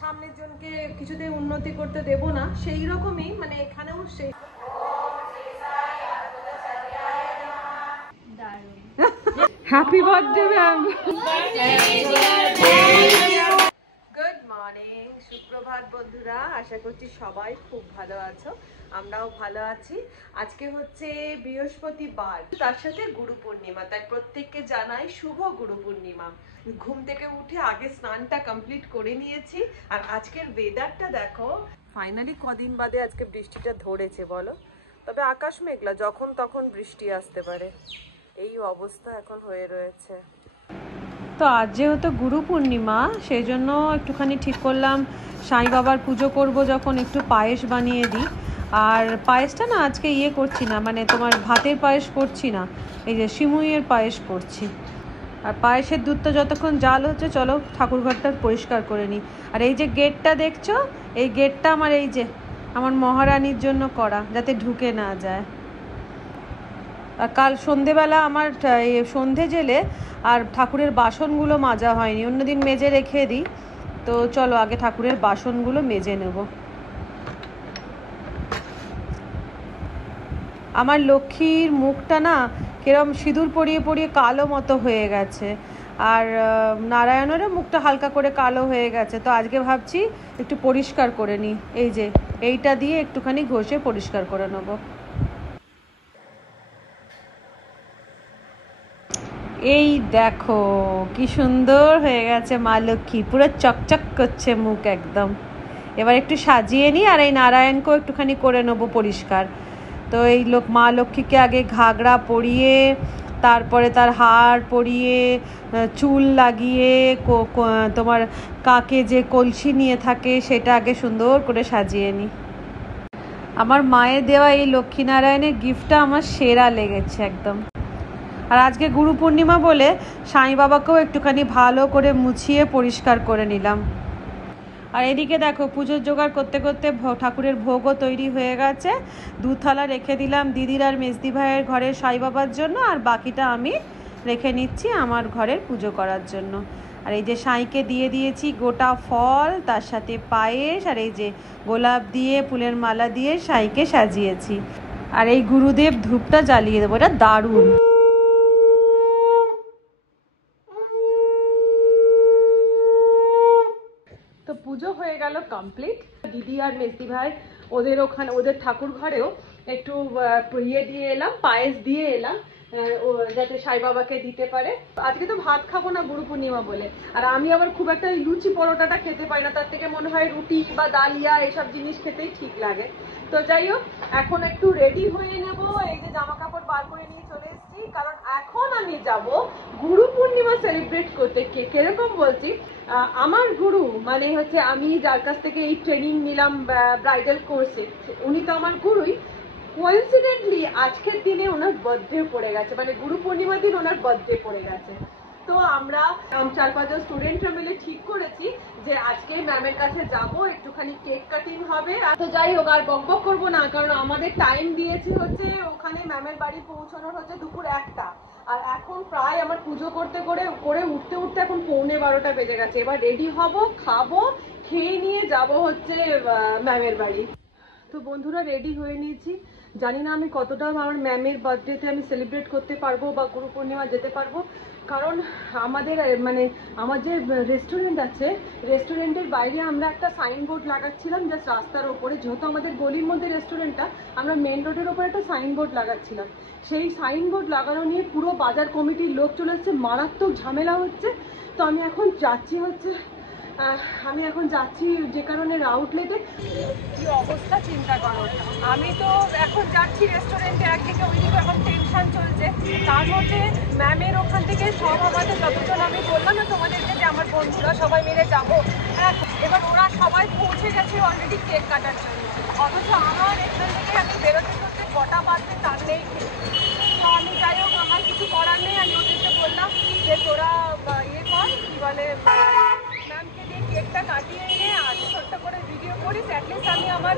সামনের জনকে কিছুতেই উন্নতি করতে দেব না, সেই রকমই মানে এখানেও সেই happy birthday ma'am. Good morning, সুপ্রভাত বন্ধুরা। আশা করছি সবাই খুব ভালো আছো, আমরাও ভালো আছি। আজকে হচ্ছে বৃহস্পতিবার, তার সাথে গুরু পূর্ণিমা, তাই প্রত্যেককে জানাই শুভ গুরু পূর্ণিমা। ঘুম থেকে উঠে আগে স্নানটা কমপ্লিট করে নিয়েছি। আর আজকের ওয়েদারটা দেখো, ফাইনালি কদিন বাদে আজকে বৃষ্টিটা ধরেছে বলো। তবে আকাশ মেঘলা, যখন তখন বৃষ্টি আসতে পারে, এই অবস্থা এখন হয়ে রয়েছে। তো আজ যেহেতু গুরু পূর্ণিমা, সেই জন্য একটুখানি ঠিক করলাম সাই বাবার পুজো করব যখন একটু পায়েস বানিয়ে দিই। আর পায়েসটা না আজকে করছি না, মানে তোমার ভাতের পায়েস করছি না, এই যে সিমুইয়ের পায়েস করছি। আর পায়েসের দুধটা যতক্ষণ জাল হচ্ছে, চলো ঠাকুরঘরটা পরিষ্কার করে নিই। আর এই যে গেটটা দেখছো, এই গেটটা আমার এই যে আমার মহারানীর জন্য করা, যাতে ঢুকে না যায়। আর কাল সন্ধেবেলা আমার সন্ধে জেলে আর ঠাকুরের বাসনগুলো মাজা হয়নি, অন্যদিন মেজে রেখে দিই। তো চলো আগে ঠাকুরের বাসনগুলো মেজে নেব। আমার লক্ষ্মীর মুখটা না কিরম সিঁদুর পরিয়ে পরিয়ে কালো মতো হয়ে গেছে, আর নারায়ণেরও মুখটা হালকা করে কালো হয়ে গেছে। তো আজকে ভাবছি একটু পরিষ্কার করে নিই, এই যে এইটা দিয়ে একটুখানি ঘষে পরিষ্কার করে নেব। এই দেখো কি সুন্দর হয়ে গেছে মা লক্ষ্মী, পুরো চকচক করছে মুখ একদম। এবার একটু সাজিয়ে নিই, আর এই নারায়ণকেও একটুখানি করে নেবো পরিষ্কার। তো এই মা লক্ষ্মীকে আগে ঘাগরা পরিয়ে, তারপরে তার হার পরিয়ে, চুল লাগিয়ে, তোমার কাকে যে কলসি নিয়ে থাকে সেটা আগে সুন্দর করে সাজিয়ে নিই। আমার মায়ের দেওয়া এই লক্ষ্মীনারায়ণের গিফটটা আমার সেরা লেগেছে একদম। আর আজকে গুরু পূর্ণিমা বলে সাই বাবাকেও একটুখানি ভালো করে মুছিয়ে পরিষ্কার করে নিলাম। আর এদিকে দেখো পুজোর জোগাড় করতে করতে ঠাকুরের ভোগও তৈরি হয়ে গেছে। 2 থালা রেখে দিলাম দিদির আর মেজদি ভাইয়ের ঘরের সাই বাবার জন্য, আর বাকিটা আমি রেখে নিচ্ছি আমার ঘরের পুজো করার জন্য। আর এই যে সাইকে দিয়ে দিয়েছি গোটা ফল, তার সাথে পায়েস, আর এই যে গোলাপ দিয়ে ফুলের মালা দিয়ে সাইকে সাজিয়েছি। আর এই গুরুদেব ধূপটা জ্বালিয়ে দেবো, এটা দারুণ। তো পুজো হয়ে গেল কমপ্লিট। দিদি আর মেজদি ভাই ওদের ওখানে ওদের ঠাকুর ঘরেও একটু দিয়ে এলাম, পায়েস দিয়ে এলাম, যাতে সাই বাবাকে দিতে পারে। আজকে তো ভাত খাবো না গুরু পূর্ণিমা বলে, আর আমি আবার খুব একটা লুচি পরোটাটা খেতে পারি না, তার থেকে মনে হয় রুটি বা ডালিয়া এসব জিনিস খেতেই ঠিক লাগে। তো যাই হোক, এখন একটু রেডি হয়ে নেব। এই যে জামা কাপড় বার করে নিয়ে চলে এসেছি, কারণ এখন আমি যাব গুরু পূর্ণিমা সেলিব্রেট করতে। কিরকম বলছি, আমার গুরু মানে হচ্ছে আমি যার কাছ থেকে এই ট্রেনিং নিলাম ব্রাইডাল কোর্সে, উনি তো আমার গুরুই। কোইন্সিডেন্টলি আজকের দিনে ওনার বার্থডে পড়ে গেছে, মানে গুরু পূর্ণিমার দিন ওনার বার্থডে পড়ে গেছে। তো আমরা 4-5 জন স্টুডেন্টরা মিলে ঠিক করেছি যে আজকে ম্যামের কাছে যাব, একটুখানি কেক কাটিং হবে। তো যাই হোক, আর বকবক করবো না, কারণ আমাদের টাইম দিয়েছি হচ্ছে ওখানে ম্যামের বাড়ি পৌঁছানোর হচ্ছে দুপুর 1টা, আর এখন প্রায় আমার পুজো করতে করে উঠতে উঠতে এখন 11:45 বেজে গেছে। এবার রেডি হব, খাবো, খেয়ে নিয়ে যাব হচ্ছে ম্যামের বাড়ি। তো বন্ধুরা রেডি হয়ে নিয়েছি। জানি না আমি কতটা আমার ম্যামের বার্থডেতে আমি সেলিব্রেট করতে পারবো বা গুরু পূর্ণিমা যেতে পারবো, কারণ আমাদের মানে আমার যে রেস্টুরেন্ট আছে, রেস্টুরেন্টের বাইরে আমরা একটা সাইনবোর্ড লাগাচ্ছিলাম জাস্ট রাস্তার ওপরে। যেহেতু আমাদের গলির মধ্যে রেস্টুরেন্টটা, আমরা মেন রোডের ওপরে একটা সাইনবোর্ড লাগাচ্ছিলাম। সেই সাইনবোর্ড লাগানো নিয়ে পুরো বাজার কমিটির লোক চলে এসেছে, মারাত্মক ঝামেলা হচ্ছে। তো আমি এখন যাচ্ছি যে কারণে আউটলেটে। কি অবস্থা চিন্তা করো, আমি তো এখন যাচ্ছি রেস্টুরেন্টে, একদিকে ওইদিকে এখন টেনশন চলছে, তার মধ্যে ম্যামের ওখান থেকে সব আমাদের যতজন, আমি বললাম না তোমাদেরকে যে আমার বন্ধুরা সবাই মিলে যাবো, এবার ওরা সবাই পৌঁছে গেছে অলরেডি কেক কাটার জন্য। অথচ আমার এখান থেকে আমি বেরোতে করতে কটা বাজতে তার নেই। তো আমি যাই হোক, আমার কিছু করার নেই, আমি ওদেরকে বললাম যে তোরা কর কি বলে ম্যামকে দিয়ে কেকটা কাটিয়ে এনে আর ছোট্ট করে ভিডিও করিস, অ্যাটলিস্ট আমি আমার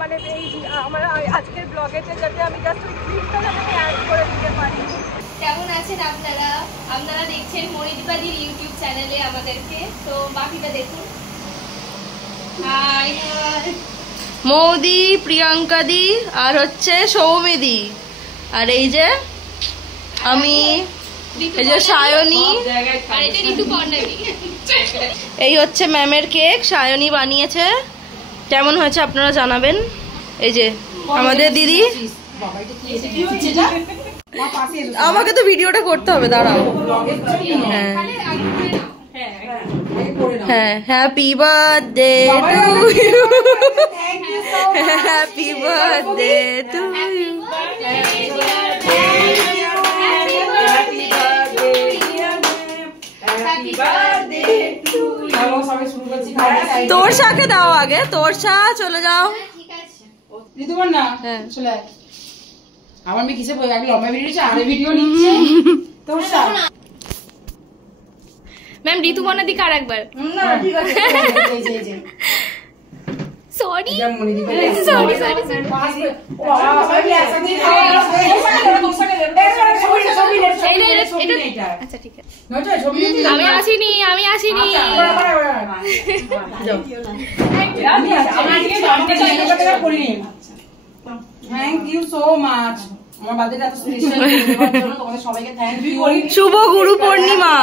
মানে এই আমার আজকের ব্লগেতে যাতে আমি জাস্ট ওই ক্লিপটা যাতে আমি অ্যাড করে দিতে পারি। কেমন আছেন আপনারা? আপনারা দেখছেন মনিদীপাদির ইউটিউব চ্যানেলে আমাদেরকে, তো বাকিটা দেখুন। হাই মৌদি, প্রিয়াঙ্কা দি আর হচ্ছে সৌমিদি, আর এই যে আমি, এই যে সায়নী, আর এটা ঋতুপর্ণা দি। এই হচ্ছে ম্যামের কেক, সায়নী বানিয়েছে। কেমন হয়েছে আপনারা জানাবেন। এই যে আমাদের দিদি, আমাকে তো ভিডিওটা করতে হবে, দাঁড়াও। হ্যাঁ হ্যাঁ, happy birthday to you, happy birthday to you. তোর সাথে দাও আগে, তোর সা চলে যাও। ঠিক আছে। ঋতুপর্ণা হ্যাঁ। চলে আয়। আমার মেয়ে কিসে বই আগে লম্বা ভিডিও আর ভিডিও নিচ্ছে তোর সাথে ম্যাম ঋতুপর্ণা দি কার একবার না ঠিক আছে এই যে সরি এটা মনে দিবে সরি সরি সরি ও বাবা সবাই একসাথে এটা আচ্ছা ঠিক আছে। নয়টা ছবি নিতে আমি আসিনি আমি আসিনি। থ্যাংক ইউ সো মাচ আমার বার্থডেটা এত স্পেশাল তোমাদের সবাইকে থ্যাংক ইউ। শুভ গুরু পূর্ণিমা,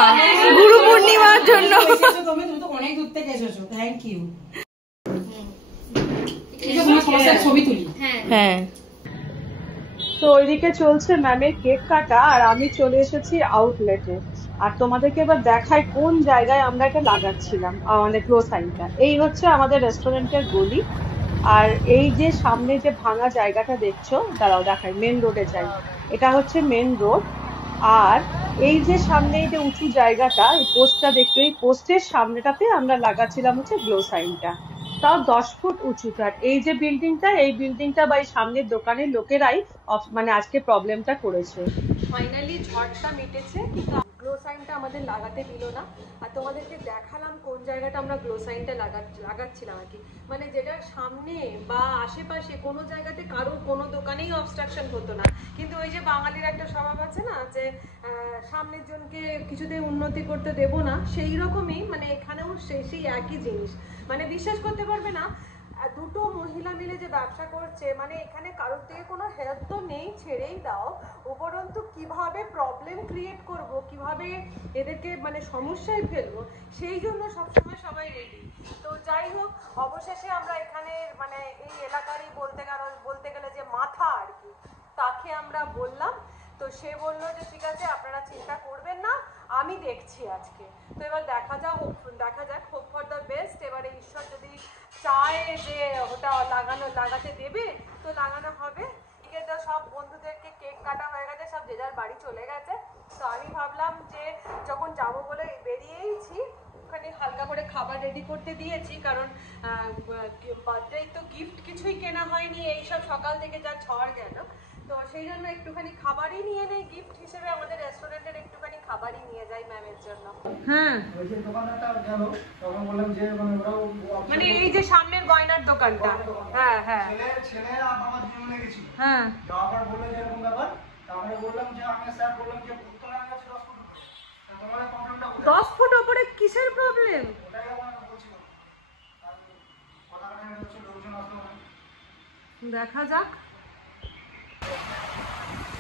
গুরু পূর্ণিমার জন্য। তুমি তো অনেক দূর থেকে এসেছো, থ্যাংক ইউ। ছবি তুলি। হ্যাঁ, তো ওইদিকে চলছে ম্যামের কেক কাটা আর আমি চলে এসেছি আউটলেটে। আর তোমাদেরকে এবার দেখাই কোন জায়গায় আমরা এটা লাগাচ্ছিলাম, আমাদের ক্লো সাইনটা। এই হচ্ছে আমাদের রেস্টুরেন্টের গলি, আর এই যে সামনে যে ভাঙা জায়গাটা দেখছো, দাঁড়াও দেখাই, মেন রোডে যাই, এটা হচ্ছে মেন রোড। আর এই যে সামনে এই যে উঁচু জায়গাটা, এই পোস্টটা দেখছো, এই পোস্টের সামনেটাতে আমরা লাগাচ্ছিলাম হচ্ছে গ্লো সাইনটা, তাও 10 ফুট উঁচুটা। আর এই যে বিল্ডিংটা, এই বিল্ডিংটা বা এই সামনের দোকানের লোকেরাই মানে আজকে প্রবলেমটা করেছে। ফাইনালি ঝড়টা মিটেছে, কিন্তু গ্লো সাইনটা আমাদের লাগাতে দিল না। আর তোমাদেরকে দেখালাম কোন জায়গাটা আমরা গ্লো সাইনটা লাগাচ্ছিলাম আর কি, মানে যেটা সামনে বা আশেপাশে কোনো জায়গাতে কারোর কোনো দোকানেই অবস্ট্রাকশন হতো না। কিন্তু ওই যে বাঙালির একটা স্বভাব আছে না, যে সামনের জনকে কিছুতেই উন্নতি করতে দেব না, সেই রকমই মানে এখানেও সেই একই জিনিস। মানে বিশ্বাস করতে পারবে না, দুটো মহিলা মিলে যে ব্যবসা করছে, মানে এখানে কারোর থেকে কোনো হেল্প তো নেই, ছেড়েই দাও, উপরন্তু কিভাবে প্রবলেম ক্রিয়েট করব, কিভাবে এদেরকে মানে সমস্যায় ফেলবো, সেই জন্য সবসময় সবাই রেডি। তো যাই হোক, অবশেষে আমরা এখানে মানে এই এলাকারই বলতে গেলে যে মাথা আর কি, তাকে আমরা বললাম। তো সে বললো যে ঠিক আছে, আপনারা চিন্তা করবেন না, আমি দেখছি আজকে। তো এবার দেখা যাক, হোপ ফর দ্য বেস্ট। এবারে ঈশ্বর যদি চায় যে ওটা লাগাতে দেবে তো লাগানো হবে। এদিকে তো সব বন্ধুদেরকে কেক কাটা হয়ে গেছে, সব যে যার বাড়ি চলে গেছে। তো আমি ভাবলাম যে যখন যাবো বলে বেরিয়েইছি, ওখানে হালকা করে খাবার রেডি করতে দিয়েছি, কারণ বার্থডে তো গিফট কিছুই কেনা হয়নি, এইসব সকাল থেকে যা ঝড় গেল, তো সেই জন্য একটুখানি খাবারই নিয়ে নেই গিফট হিসেবে, আমাদের রেস্টুরেন্টের একটুখানি খাবারই নিয়ে যাই ম্যামের জন্য। হ্যাঁ, মানে এই যে সামনের গয়নার দোকানটা। হ্যাঁ হ্যাঁ হ্যাঁ, 10 ফুট ওপরে কিসের প্রবলেম? দেখা যাক।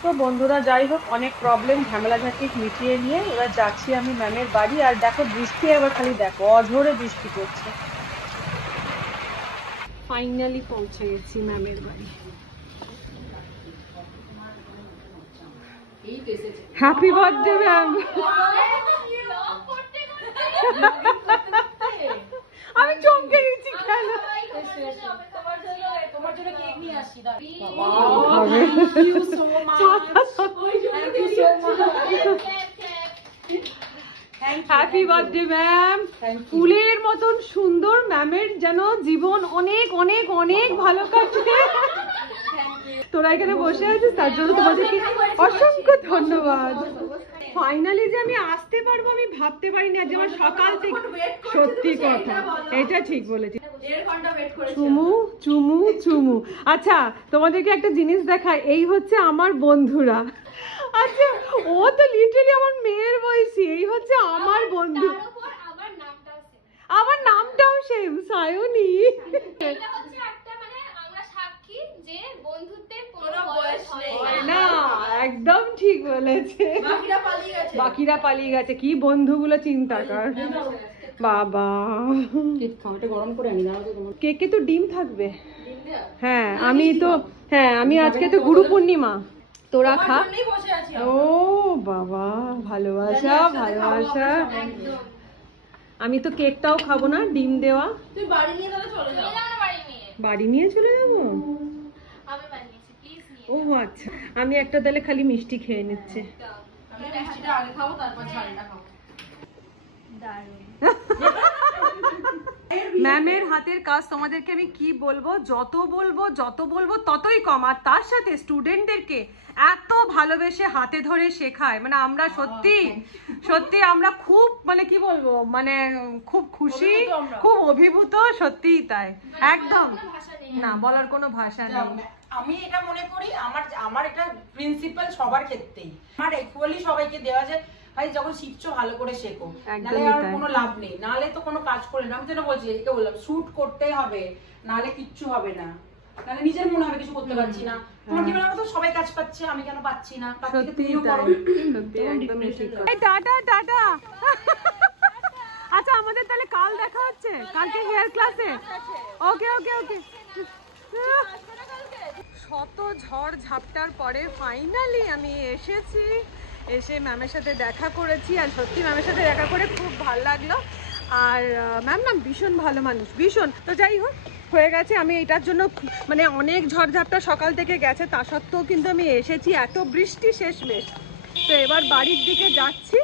তো বন্ধুরা, যাই হোক, অনেক প্রবলেম ঝামেলাঝাটি মিটিয়ে নিয়ে এবার যাচ্ছি আমি ম্যামের বাড়ি। আর দেখো বৃষ্টি, এবার খালি দেখো অঝোরে বৃষ্টি পড়ছে। ফাইনালি পৌঁছে গেছি ম্যামের বাড়ি। Happy birthday ma'am. আমি চমকে গেছি কেন? তোমার জন্য কেক নিয়ে আসি। Happy birthday ma'am. ফুলের মতন সুন্দর, ম্যামের যেন জীবন অনেক অনেক অনেক ভালো কাটবে। তোরা এখানে বসে আছিস, তার জন্য তোমাদেরকে অসংখ্য ধন্যবাদ। ফাইনালি যে আমি আসতে পারবো আমি ভাবতে পারিনি, আজ আমার সকাল থেকে। সত্যি কথা, এটা ঠিক বলেছি। চুমু চুমু চুমু। আচ্ছা, তোমাদেরকে একটা জিনিস দেখায়, এই হচ্ছে আমার বন্ধুরা। আচ্ছা, ও তো লিটারালি আমার মেয়ের বয়সী। এই হচ্ছে আমার বন্ধু, আমার নামটাও সেম। সায়নী। এটা হচ্ছে একটা মানে আমরা সাক্ষী যে বন্ধুত্বের কোনো বয়স হয় না একদম ঠিক বলেছে, বাকিরা পালিয়ে গেছে। কি বন্ধুগুলো চিন্তা কর বাবা। গরম করে আনি দাও তো তোমার। কেকে তো ডিম থাকবে। হ্যাঁ আমি আজকে তো গুরু পূর্ণিমা, তোরা খা। ও বাবা, ভালোবাসা ভালোবাসা। আমি তো কেকটাও খাবো না, ডিম দেওয়া। তুই বাড়ি নিয়ে তাহলে চলে যাও। বাড়ি নিয়ে চলে যাবো? আমি বানিয়েছি, প্লিজ নিয়ে ও আচ্ছা, আমি একটা তাহলে খালি মিষ্টি খেয়ে নিচ্ছি। আমি মিষ্টিটা আগে খাবো, তারপর ঝালটা খাবো। ম্যামের হাতের কাজ তোমাদেরকে আমি কি বলবো, যত বলবো ততই কম। আর তার সাথে স্টুডেন্টদেরকে এত ভালোবেসে হাতে ধরে শেখায়, মানে আমরা সত্যি আমরা খুব মানে কি বলবো, মানে খুব খুশি, খুব অভিভূত, সত্যিই তাই। একদম না, বলার কোনো ভাষা নেই। আমি এটা মনে করি আমার এটা প্রিন্সিপাল সবার ক্ষেত্রেই, আমার ইকুয়ালি সবাইকে দেওয়া যায়। ভাই যখন শিখছো ভালো করে শেখো, নাহলে আর কোনো লাভ নেই, নাহলে তো কোনো কাজ করে না। আমি যেটা বলছি, একে বললাম শুট করতেই হবে, নাহলে কিচ্ছু হবে না। নাহলে নিজের মনে হবে কিছু করতে পারছি না। তোমার কি মনে হয় তো সবাই কাজ পাচ্ছে, আমি কেন পাচ্ছি না? সত্যি একদমই ঠিক। টাটা। আচ্ছা আমাদের তাহলে কাল দেখা হচ্ছে, কালকে হেয়ার ক্লাসে। ওকে। শত ঝড় ঝাপটার পরে ফাইনালি আমি এসেছি, এসে ম্যামের সাথে দেখা করেছি। আর সত্যি ম্যামের সাথে দেখা করে খুব ভালো লাগলো। আর ম্যাম না ভীষণ ভালো মানুষ, ভীষণ। তো যাই হোক, হয়ে গেছে। আমি এটার জন্য মানে অনেক ঝড়ঝাপটা সকাল থেকে গেছে, তা সত্ত্বেও কিন্তু আমি এসেছি, এত বৃষ্টি শেষমেশ। তো এবার বাড়ির দিকে যাচ্ছি।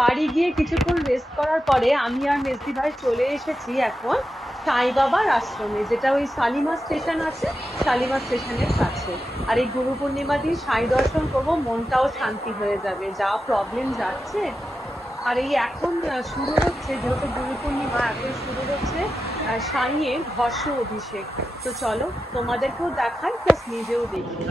বাড়ি গিয়ে কিছুক্ষণ রেস্ট করার পরে আমি আর মেজদি ভাই চলে এসেছি এখন সাই বাবার আশ্রমে, যেটা ওই শালিমার স্টেশন আছে, শালিমার স্টেশনের কাছে। আর এই গুরু পূর্ণিমা দিন সাই দর্শন করবো, মনটাও শান্তি হয়ে যাবে, যা প্রবলেম যাচ্ছে। আর এই এখন শুরু হচ্ছে, যেহেতু গুরু পূর্ণিমা, এখন শুরু হচ্ছে সাইয়ের ঘর্ষ অভিষেক। তো চলো তোমাদেরকেও দেখাই, প্লাস নিজেও দেখি।